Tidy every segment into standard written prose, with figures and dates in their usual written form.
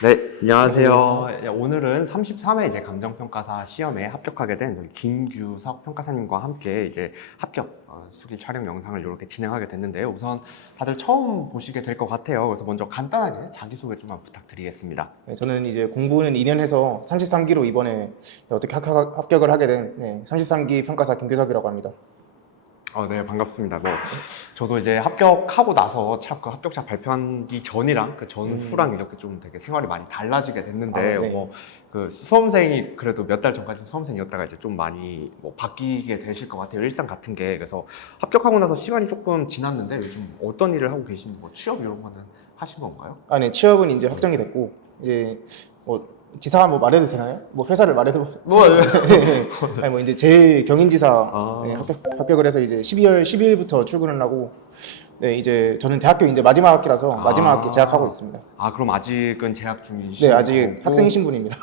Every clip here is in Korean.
네, 안녕하세요. 오늘은 33회 이제 감정평가사 시험에 합격하게 된 우리 김규석 평가사님과 함께 이제 합격 수기 촬영 영상을 이렇게 진행하게 됐는데요. 우선 다들 처음 보시게 될 것 같아요. 그래서 먼저 간단하게 자기소개 좀만 부탁드리겠습니다. 네, 저는 이제 공부는 2년 해서 33기로 이번에 어떻게 합격을 하게 된 33기 평가사 김규석이라고 합니다. 네, 반갑습니다. 저도 이제 합격하고 나서 참 그 합격자 발표하기 전이랑 그 전후랑 이렇게 좀 되게 생활이 많이 달라지게 됐는데, 네. 그 수험생이 그래도 몇 달 전까지 수험생이었다가 이제 좀 많이 바뀌게 되실 것 같아요. 일상 같은 게. 그래서 합격하고 나서 시간이 조금 지났는데 요즘 어떤 일을 하고 계신지 취업 이런 거는 하신 건가요? 네, 취업은 이제 확정이 됐고, 이제 지사 말해도 되나요? 회사를 말해도 아니 이제 제일 경인지사 네, 합격을 해서 이제 12월 10일부터 출근을 하고, 네, 이제 저는 대학교 이제 마지막 학기라서 마지막 학기 재학하고 있습니다. 그럼 아직은 재학 중이시고? 네, 아직 학생 신분입니다.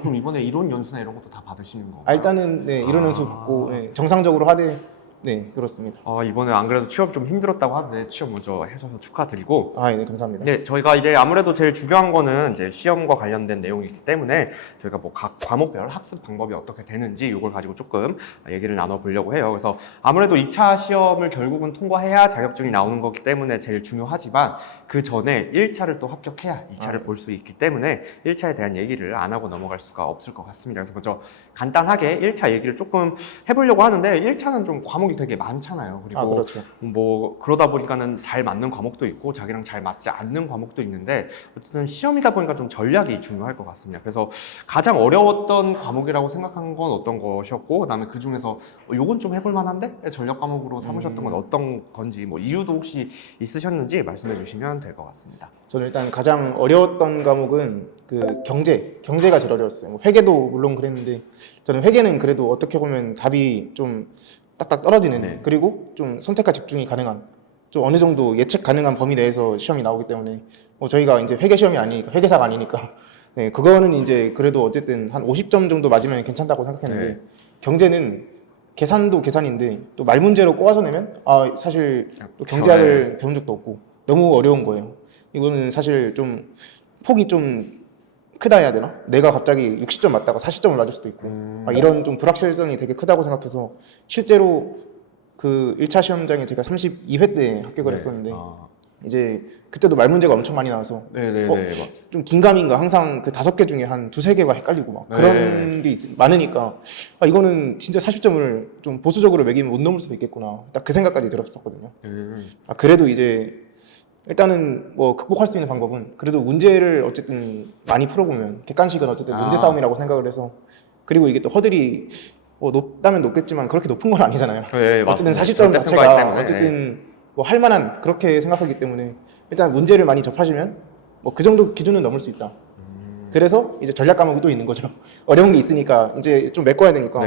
그럼 이번에 이론 연수나 이런 것도 다 받으시는 건가요? 일단은 네, 이론 연수 받고 정상적으로 하되 네, 그렇습니다. 이번에 안 그래도 취업 좀 힘들었다고 하는데 취업 먼저 해줘서 축하드리고. 네, 감사합니다. 네, 저희가 이제 아무래도 제일 중요한 거는 이제 시험과 관련된 내용이기 때문에 저희가 각 과목별 학습 방법이 어떻게 되는지 이걸 가지고 조금 얘기를 나눠보려고 해요. 그래서 아무래도 2차 시험을 결국은 통과해야 자격증이 나오는 거기 때문에 제일 중요하지만 그 전에 1차를 또 합격해야 2차를 볼 수 있기 때문에 1차에 대한 얘기를 안 하고 넘어갈 수가 없을 것 같습니다. 그래서 먼저 간단하게 1차 얘기를 조금 해보려고 하는데 1차는 좀 과목이 되게 많잖아요. 그리고 그렇죠. 그러다 보니까는 잘 맞는 과목도 있고 자기랑 잘 맞지 않는 과목도 있는데 어쨌든 시험이다 보니까 좀 전략이 중요할 것 같습니다. 그래서 가장 어려웠던 과목이라고 생각한 건 어떤 것이었고, 그다음에 그 중에서 요건 좀 해볼 만한데 전략 과목으로 삼으셨던 건 어떤 건지 이유도 혹시 있으셨는지 말씀해 주시면 될 것 같습니다. 저는 일단 가장 어려웠던 과목은 그 경제가 제일 어려웠어요. 회계도 물론 그랬는데 저는 회계는 그래도 어떻게 보면 답이 좀 딱딱 떨어지는 그리고 좀 선택과 집중이 가능한 좀 어느 정도 예측 가능한 범위 내에서 시험이 나오기 때문에 저희가 이제 회계 시험이 아니니까 회계사가 아니니까 네, 그거는 이제 그래도 어쨌든 한 50점 정도 맞으면 괜찮다고 생각했는데 경제는 계산도 계산인데 또 말 문제로 꼬아서 내면 사실 또 경제학을 배운 적도 없고 너무 어려운 거예요. 이거는 사실 좀 폭이 좀 크다 해야 되나? 내가 갑자기 60점 맞다가 40점을 맞을 수도 있고 이런 좀 불확실성이 되게 크다고 생각해서 실제로 그 1차 시험장에 제가 32회 때 합격을 했었는데 이제 그때도 말 문제가 엄청 많이 나와서 좀 긴가민가 항상 그 5개 중에 한 2-3개가 헷갈리고 그런 게 많으니까 이거는 진짜 40점을 좀 보수적으로 매기면 못 넘을 수도 있겠구나 딱 그 생각까지 들었었거든요. 그래도 이제 일단은 극복할 수 있는 방법은 그래도 문제를 어쨌든 많이 풀어보면 객관식은 어쨌든 문제 싸움이라고 생각을 해서, 그리고 이게 또 허들이 높다면 높겠지만 그렇게 높은 건 아니잖아요. 어쨌든 40점 자체가 어쨌든 할 만한 그렇게 생각하기 때문에 일단 문제를 많이 접하시면 그 정도 기준은 넘을 수 있다. 그래서 이제 전략 과목이 또 있는 거죠. 어려운 게 있으니까 이제 좀 메꿔야 되니까.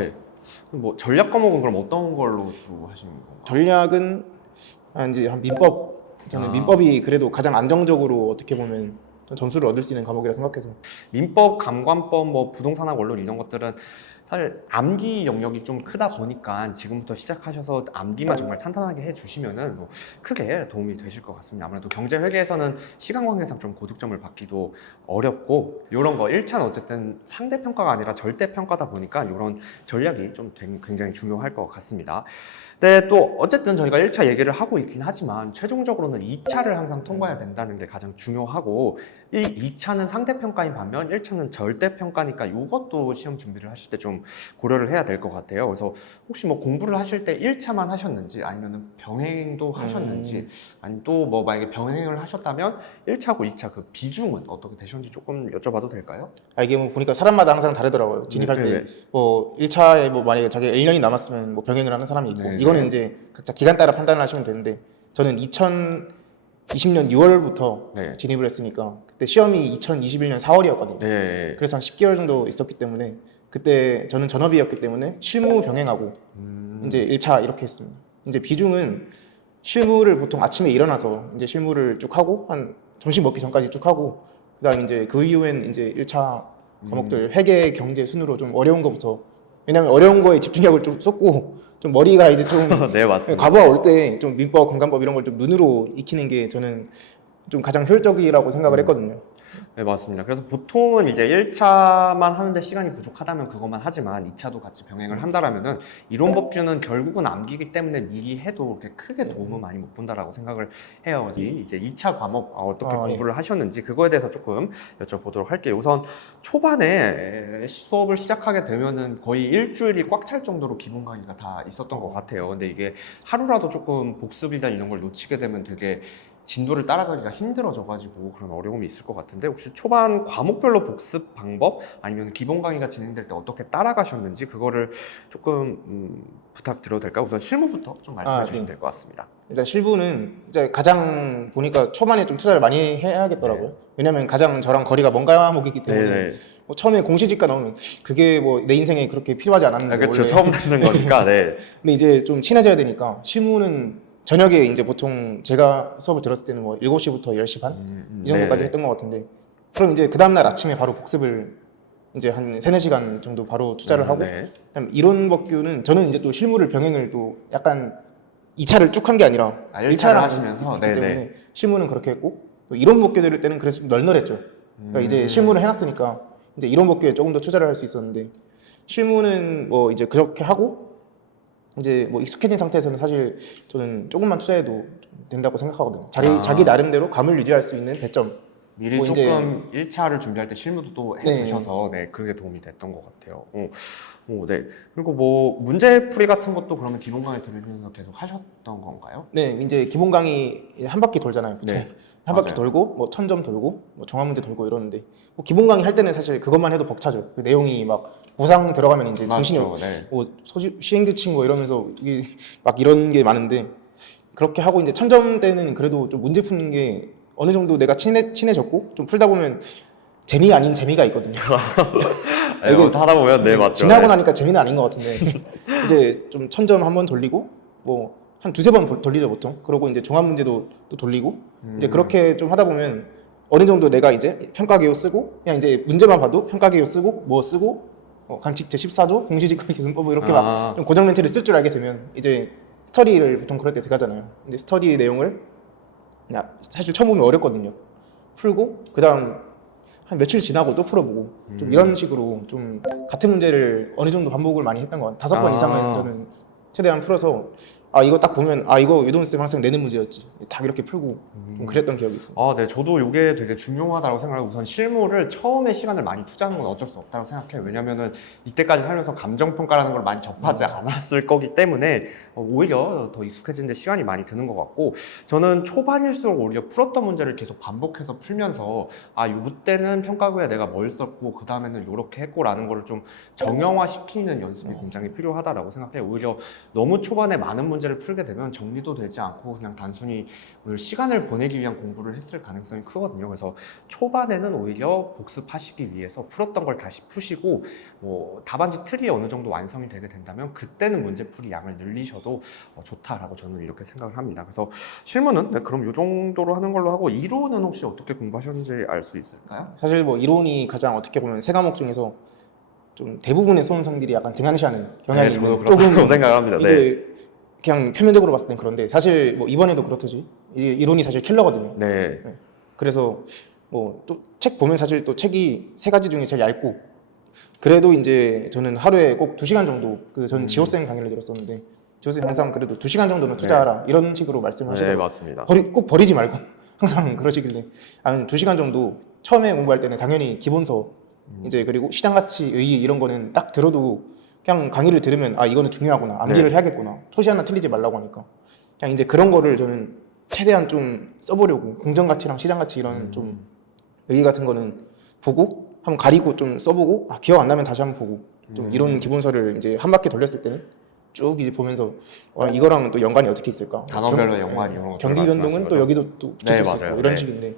전략 과목은 그럼 어떤 걸로 주로 하시는 건가요? 전략은 이제 한 민법, 저는 민법이 그래도 가장 안정적으로 어떻게 보면 점수를 얻을 수 있는 과목이라 생각해서. 민법, 감관법, 부동산학 원론 이런 것들은 사실 암기 영역이 좀 크다 보니까 지금부터 시작하셔서 암기만 정말 탄탄하게 해주시면은 크게 도움이 되실 것 같습니다. 아무래도 경제회계에서는 시간 관계상 좀 고득점을 받기도 어렵고, 이런 거 1차는 어쨌든 상대평가가 아니라 절대평가다 보니까 이런 전략이 좀 굉장히 중요할 것 같습니다. 네, 또 어쨌든 저희가 1차 얘기를 하고 있긴 하지만 최종적으로는 2차를 항상 통과해야 된다는 게 가장 중요하고, 2차는 상대평가인 반면 1차는 절대평가니까 이것도 시험 준비를 하실 때 좀 고려를 해야 될 것 같아요. 그래서 혹시 공부를 하실 때 1차만 하셨는지 아니면 병행도 하셨는지, 아니면 또 만약에 병행을 하셨다면 1차고 2차 그 비중은 어떻게 되셨는지 조금 여쭤봐도 될까요? 이게 보니까 사람마다 항상 다르더라고요. 진입할 때 1차에 만약에 자기가 1년이 남았으면 병행을 하는 사람이 있고 이거는 이제 각자 기간 따라 판단을 하시면 되는데, 저는 2020년 6월부터 진입을 했으니까 그때 시험이 2021년 4월이었거든요. 그래서 한 10개월 정도 있었기 때문에 그때 저는 전업이었기 때문에 실무 병행하고 이제 1차 이렇게 했습니다. 이제 비중은 실무를 보통 아침에 일어나서 이제 실무를 쭉 하고 한 점심 먹기 전까지 쭉 하고, 그다음 이제 그 이후엔 이제 1차 과목들 회계, 경제 순으로 좀 어려운 거부터, 왜냐면 어려운 거에 집중력을 좀 쏟고 좀 머리가 이제 좀 과부하 올 때 좀 민법, 관관법 이런 걸 좀 눈으로 익히는 게 저는 좀 가장 효율적이라고 생각을 했거든요. 네, 맞습니다. 그래서 보통은 이제 1차만 하는데 시간이 부족하다면 그것만 하지만 2차도 같이 병행을 한다라면은 이론 법규는 결국은 암기기 때문에 미리 해도 그렇게 크게 도움은 많이 못 본다라고 생각을 해요. 이제 2차 과목 어떻게 공부를 하셨는지 그거에 대해서 조금 여쭤보도록 할게요. 우선 초반에 수업을 시작하게 되면은 거의 일주일이 꽉 찰 정도로 기본 강의가 다 있었던 것 같아요. 근데 이게 하루라도 조금 복습이나 이런 걸 놓치게 되면 되게 진도를 따라가기가 힘들어져가지고 그런 어려움이 있을 것 같은데 혹시 초반 과목별로 복습 방법 아니면 기본 강의가 진행될 때 어떻게 따라가셨는지 그거를 조금 부탁드려도 될까요? 우선 실무부터 좀 말씀해 주시면 될 것 같습니다. 일단 실부는 이제 가장 보니까 초반에 좀 투자를 많이 해야겠더라고요. 왜냐면 가장 저랑 거리가 먼 과목이기 때문에 뭐 처음에 공시지가 나오면 그게 뭐 내 인생에 그렇게 필요하지 않았는데 그렇죠. 원래. 처음 듣는 거니까. 네. 근데 이제 좀 친해져야 되니까 실무는 저녁에 이제 보통 제가 수업을 들었을 때는 뭐 7시부터 10시 반 이 정도까지 했던 것 같은데 그럼 이제 그 다음날 아침에 바로 복습을 이제 한 3-4시간 정도 바로 투자를 하고 그다음 이론 법규는 저는 이제 또 실무를 병행을 또 약간 2차를 쭉 한 게 아니라 1차를 하시면서 있기 때문에 실무는 그렇게 했고 또 이론 법규 들을 때는 그래서 좀 널널했죠. 그러니까 이제 실무를 해놨으니까 이제 이론 법규에 조금 더 투자를 할 수 있었는데 실무는 뭐 이제 그렇게 하고 이제 뭐 익숙해진 상태에서는 사실 저는 조금만 투자해도 된다고 생각하거든요. 자기 나름대로 감을 유지할 수 있는 배점. 미리 뭐 조금 1차를 준비할 때 실무도 또 해두셔서 그게 도움이 됐던 것 같아요. 네. 그리고 뭐 문제풀이 같은 것도 그러면 기본 강의 들으면서 계속 하셨던 건가요? 네, 이제 기본 강의 한 바퀴 돌잖아요. 보통. 한 바퀴 맞아요. 돌고 뭐 1000점 돌고 뭐 정화 문제 돌고 이러는데 뭐 기본 강의 할 때는 사실 그것만 해도 벅차죠. 그 내용이 막 보상 들어가면 이제 정신이 뭐 시행 규칙 뭐 이러면서 이게 막 이런 게 많은데 그렇게 하고 이제 1000점 때는 그래도 좀 문제 푸는 게 어느 정도 내가 친해졌고 좀 풀다 보면 재미 아닌 재미가 있거든요. 이게 하다 보면 맞죠. 지나고 나니까 재미는 아닌 것 같은데 이제 좀 1000점 한번 돌리고 뭐 한 2-3번 돌리죠 보통. 그러고 이제 종합 문제도 또 돌리고 이제 그렇게 좀 하다 보면 어느 정도 내가 이제 평가 개요 쓰고 그냥 이제 문제만 봐도 평가 개요 쓰고 뭐 쓰고 관칙 제14조 공시지각 기준법 뭐 이렇게 막 좀 고정 멘트를 쓸 줄 알게 되면 이제 스터디를 보통 그럴 때 들어가잖아요. 근데 스터디 내용을 사실 처음 보면 어렵거든요. 풀고 그다음 한 며칠 지나고 또 풀어보고 좀 이런 식으로 좀 같은 문제를 어느 정도 반복을 많이 했던 것 같아요. 5번 이상은 저는 최대한 풀어서 이거 딱 보면 이거 유동쌤 항상 내는 문제였지 딱 이렇게 풀고 좀 그랬던 기억이 있습니다. 네, 저도 이게 되게 중요하다고 생각해요. 우선 실무를 처음에 시간을 많이 투자하는 건 어쩔 수 없다고 생각해요. 왜냐면은 이때까지 살면서 감정평가라는 걸 많이 접하지 않았을 거기 때문에 오히려 더 익숙해지는데 시간이 많이 드는 것 같고 저는 초반일수록 오히려 풀었던 문제를 계속 반복해서 풀면서 이때는 평가구에 내가 뭘 썼고 그 다음에는 이렇게 했고 라는 거를 좀 정형화시키는 연습이 굉장히 필요하다라고 생각해요. 오히려 너무 초반에 많은 문제를 풀게 되면 정리도 되지 않고 그냥 단순히 오늘 시간을 보내기 위한 공부를 했을 가능성이 크거든요. 그래서 초반에는 오히려 복습하시기 위해서 풀었던 걸 다시 푸시고 뭐 답안지 틀이 어느 정도 완성이 되게 된다면 그때는 문제풀이 양을 늘리셔도 좋다라고 저는 이렇게 생각을 합니다. 그래서 실무는 그럼 이 정도로 하는 걸로 하고 이론은 혹시 어떻게 공부하셨는지 알 수 있을까요? 사실 뭐 이론이 가장 어떻게 보면 세 과목 중에서 좀 대부분의 수험생들이 약간 등한시하는 경향이 있는 조금 생각합니다. 이제 그냥 표면적으로 봤을 땐 그런데 사실 뭐 이번에도 그렇듯이 이론이 사실 킬러거든요. 그래서 뭐 또 책 보면 사실 또 책이 3가지 중에 제일 얇고 그래도 이제 저는 하루에 꼭 2시간 정도 전 지호쌤 강의를 들었었는데 지호쌤 항상 그래도 2시간 정도는 투자하라 이런 식으로 말씀하시더라고요. 맞습니다. 꼭 버리지 말고 항상 그러시길래 2시간 정도 처음에 공부할 때는 당연히 기본서 이제 그리고 시장가치 의의 이런 거는 딱 들어도 그냥 강의를 들으면 이거는 중요하구나 암기를 해야겠구나 토시 하나 틀리지 말라고 하니까 그냥 이제 그런 거를 저는 최대한 좀 써보려고 공정가치랑 시장가치 이런 좀 의의 같은 거는 보고 한번 가리고 좀 써보고 기억 안 나면 다시 한번 보고 좀 이런 기본서를 이제 한 바퀴 돌렸을 때는 쭉 이제 보면서 이거랑 또 연관이 어떻게 있을까 단어별로 연관이 이런 거 경기 변동은 또 여기도 또 붙일 수 있고 이런 식인데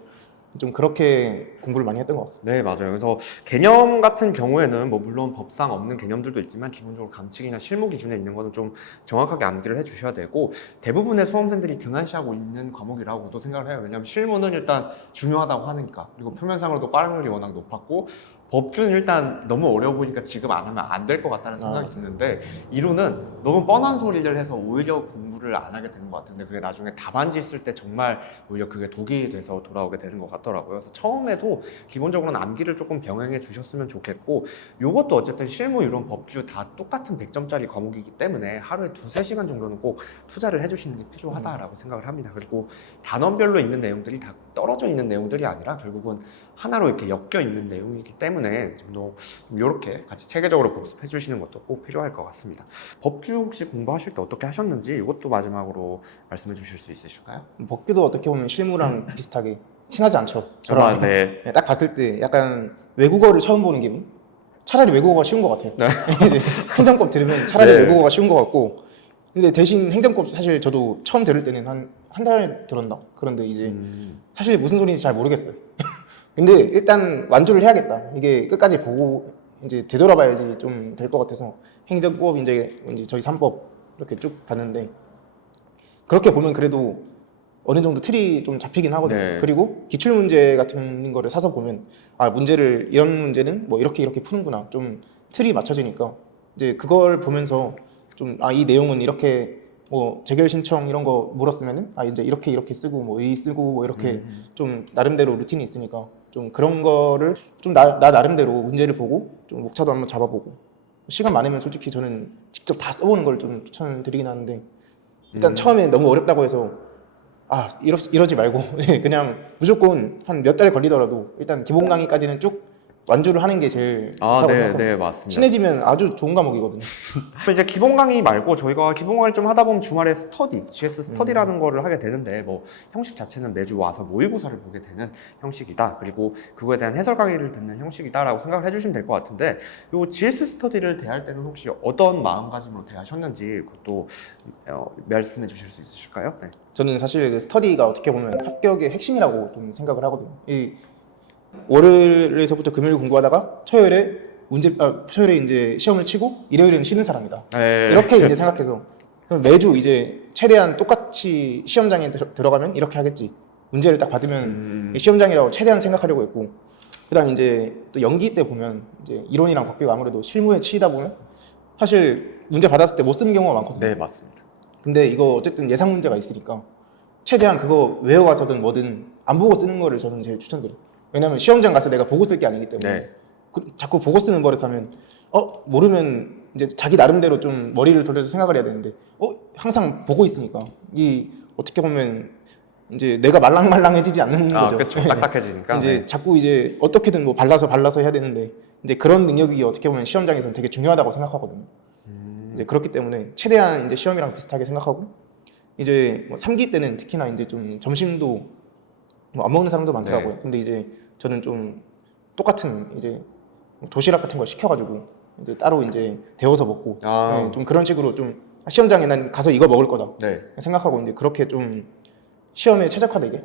좀 그렇게 공부를 많이 했던 것 같습니다. 네, 맞아요. 그래서 개념 같은 경우에는 뭐 물론 법상 없는 개념들도 있지만 기본적으로 감칙이나 실무 기준에 있는 거는 좀 정확하게 암기를 해주셔야 되고 대부분의 수험생들이 등한시하고 있는 과목이라고도 생각을 해요. 왜냐하면 실무는 일단 중요하다고 하니까 그리고 표면상으로도 빠름률이 워낙 높았고 법규는 일단 너무 어려워 보니까 지금 안 하면 안 될 것 같다는 생각이 드는데 이론은 너무 뻔한 소리를 해서 오히려 공부를 공부를 안 하게 되는 것 같은데 그게 나중에 답안지 쓸 때 정말 오히려 그게 독이 돼서 돌아오게 되는 것 같더라고요. 그래서 처음에도 기본적으로는 암기를 조금 병행해 주셨으면 좋겠고 요것도 어쨌든 실무, 이론, 법규 다 똑같은 100점짜리 과목이기 때문에 하루에 2-3시간 정도는 꼭 투자를 해주시는 게 필요하다라고 생각을 합니다. 그리고 단원별로 있는 내용들이 다 떨어져 있는 내용들이 아니라 결국은 하나로 이렇게 엮여 있는 내용이기 때문에 좀 이렇게 같이 체계적으로 복습해 주시는 것도 꼭 필요할 것 같습니다. 법규 혹시 공부하실 때 어떻게 하셨는지 이것도 마지막으로 말씀해 주실 수 있으실까요? 법규도 어떻게 보면 실무랑 비슷하게 친하지 않죠. 저랑 네. 딱 봤을 때 약간 외국어를 처음 보는 기분? 차라리 외국어가 쉬운 것 같아요. 네. 이제 행정법 들으면 차라리 네. 외국어가 쉬운 것 같고, 근데 대신 행정법 사실 저도 처음 들을 때는 한 달 들었나? 그런데 이제 사실 무슨 소리인지 잘 모르겠어요. 근데 일단 완주를 해야겠다. 이게 끝까지 보고 이제 되돌아봐야지 좀 될 것 같아서 행정법 이제 저희 3법 이렇게 쭉 봤는데 그렇게 보면 그래도 어느 정도 틀이 좀 잡히긴 하거든요. 네. 그리고 기출 문제 같은 거를 사서 보면 아 문제를 이런 문제는 뭐 이렇게 푸는구나 좀 틀이 맞춰지니까 이제 그걸 보면서 좀 아 이 내용은 이렇게 뭐 재결 신청 이런 거 물었으면은 아 이제 이렇게 쓰고 뭐 의 쓰고 뭐 이렇게 좀 나름대로 루틴이 있으니까 좀 그런 거를 좀 나 나름대로 문제를 보고 좀 목차도 한번 잡아보고 시간 많으면 솔직히 저는 직접 다 써보는 걸 좀 추천드리긴 하는데 일단 처음에 너무 어렵다고 해서 아 이러지 말고 그냥 무조건 한 몇 달 걸리더라도 일단 기본 강의까지는 쭉 완주를 하는 게 제일 좋다고 생각합니다. 네, 맞습니다. 친해지면 아주 좋은 과목이거든요. 이제 기본 강의 말고 저희가 기본 강의를 좀 하다 보면 주말에 스터디, GS 스터디라는 거를 하게 되는데 뭐 형식 자체는 매주 와서 모의고사를 보게 되는 형식이다. 그리고 그거에 대한 해설 강의를 듣는 형식이다라고 생각을 해주시면 될 것 같은데 요 GS 스터디를 대할 때는 혹시 어떤 마음가짐으로 대하셨는지 그것도 말씀해 주실 수 있으실까요? 네. 저는 사실 그 스터디가 어떻게 보면 합격의 핵심이라고 좀 생각을 하거든요. 이 월요일에서부터 금요일 공부하다가 토요일에 이제 시험을 치고 일요일에는 쉬는 사람이다. 네. 이렇게 이제 생각해서 그럼 매주 이제 최대한 똑같이 시험장에 들어가면 이렇게 하겠지. 문제를 딱 받으면 시험장이라고 최대한 생각하려고 했고, 그다음 이제 또 연기 때 보면 이제 이론이랑 법규가 아무래도 실무에 치이다 보면 사실 문제 받았을 때 못 쓰는 경우가 많거든요. 네, 맞습니다. 근데 이거 어쨌든 예상 문제가 있으니까 최대한 그거 외워가서든 뭐든 안 보고 쓰는 거를 저는 제일 추천드려요. 왜냐면 시험장 가서 내가 보고 쓸 게 아니기 때문에 네. 자꾸 보고 쓰는 버릇하면 모르면 이제 자기 나름대로 좀 머리를 돌려서 생각을 해야 되는데 항상 보고 있으니까 이 어떻게 보면 이제 내가 말랑말랑해지지 않는 거죠. 그렇죠. 딱딱해지니까. 이제 네. 자꾸 이제 어떻게든 뭐 발라서 해야 되는데 이제 그런 능력이 어떻게 보면 시험장에서는 되게 중요하다고 생각하거든요. 이제 그렇기 때문에 최대한 이제 시험이랑 비슷하게 생각하고 이제 뭐 3기 때는 특히나 이제 좀 점심도 뭐 안 먹는 사람도 많더라고요. 네. 근데 이제 저는 좀 똑같은 이제 도시락 같은 걸 시켜가지고 이제 따로 이제 데워서 먹고 네, 좀 그런 식으로 좀 시험장에 난 가서 이거 먹을 거다 네. 생각하고 이제 그렇게 좀 시험에 최적화되게.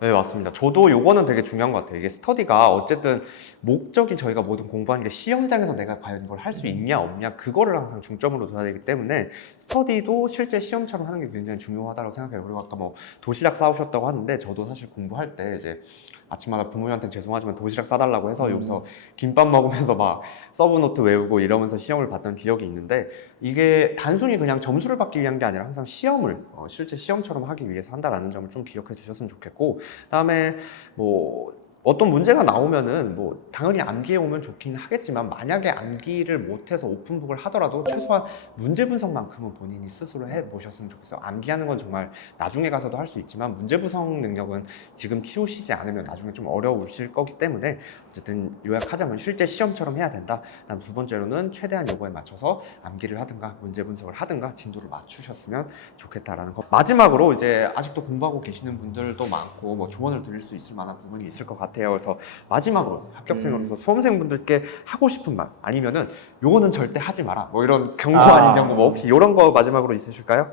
네, 맞습니다. 저도 요거는 되게 중요한 것 같아요. 이게 스터디가 어쨌든 목적이 저희가 모든 공부하는 게 시험장에서 내가 과연 이걸 할 수 있냐 없냐 그거를 항상 중점으로 둬야 되기 때문에 스터디도 실제 시험처럼 하는 게 굉장히 중요하다고 생각해요. 그리고 아까 뭐 도시락 싸오셨다고 하는데 저도 사실 공부할 때 이제 아침마다 부모님한테 죄송하지만 도시락 싸달라고 해서 여기서 김밥 먹으면서 막 서브노트 외우고 이러면서 시험을 봤던 기억이 있는데 이게 단순히 그냥 점수를 받기 위한 게 아니라 항상 시험을 실제 시험처럼 하기 위해서 한다라는 점을 좀 기억해 주셨으면 좋겠고, 그다음에 뭐 어떤 문제가 나오면은 뭐 당연히 암기해 오면 좋긴 하겠지만 만약에 암기를 못해서 오픈북을 하더라도 최소한 문제 분석만큼은 본인이 스스로 해 보셨으면 좋겠어요. 암기하는 건 정말 나중에 가서도 할 수 있지만 문제 분석 능력은 지금 키우시지 않으면 나중에 좀 어려우실 거기 때문에 어쨌든 요약하자면 실제 시험처럼 해야 된다. 그다음 두 번째로는 최대한 요거에 맞춰서 암기를 하든가 문제 분석을 하든가 진도를 맞추셨으면 좋겠다라는 거. 마지막으로 이제 아직도 공부하고 계시는 분들도 많고 뭐 조언을 드릴 수 있을 만한 부분이 있을 것 같아요. 그래서 마지막으로 합격생으로서 수험생분들께 하고 싶은 말 아니면은 요거는 절대 하지 마라 뭐 이런 경고 아닌 경고 뭐 혹시 이런 거 마지막으로 있으실까요?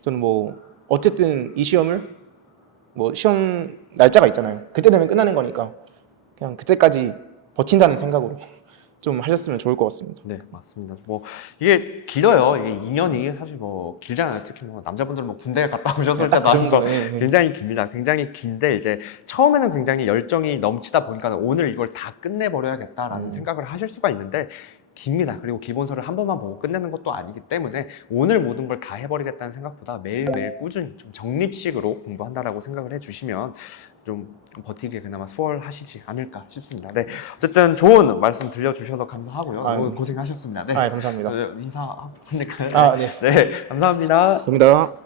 저는 뭐 어쨌든 이 시험을 뭐 시험 날짜가 있잖아요. 그때 되면 끝나는 거니까 그냥 그때까지 버틴다는 생각으로 좀 하셨으면 좋을 것 같습니다. 네, 맞습니다. 뭐 이게 길어요. 이게 2년이 사실 뭐 길잖아요. 특히 뭐 남자분들은 뭐 군대 갔다 오셨을 때도 아니고 굉장히 깁니다. 굉장히 긴데 이제 처음에는 굉장히 열정이 넘치다 보니까 오늘 이걸 다 끝내버려야겠다라는 생각을 하실 수가 있는데 깁니다. 그리고 기본서를 한 번만 보고 끝내는 것도 아니기 때문에 오늘 모든 걸 다 해버리겠다는 생각보다 매일매일 꾸준히 좀 적립식으로 공부한다라고 생각을 해주시면 좀 버티기에 그나마 수월하시지 않을까 싶습니다. 네, 어쨌든 좋은 말씀 들려주셔서 감사하고요. 아유. 고생하셨습니다. 네, 감사합니다. 인사 한번 할까요? 아, 네. 네, 감사합니다. 감사합니다.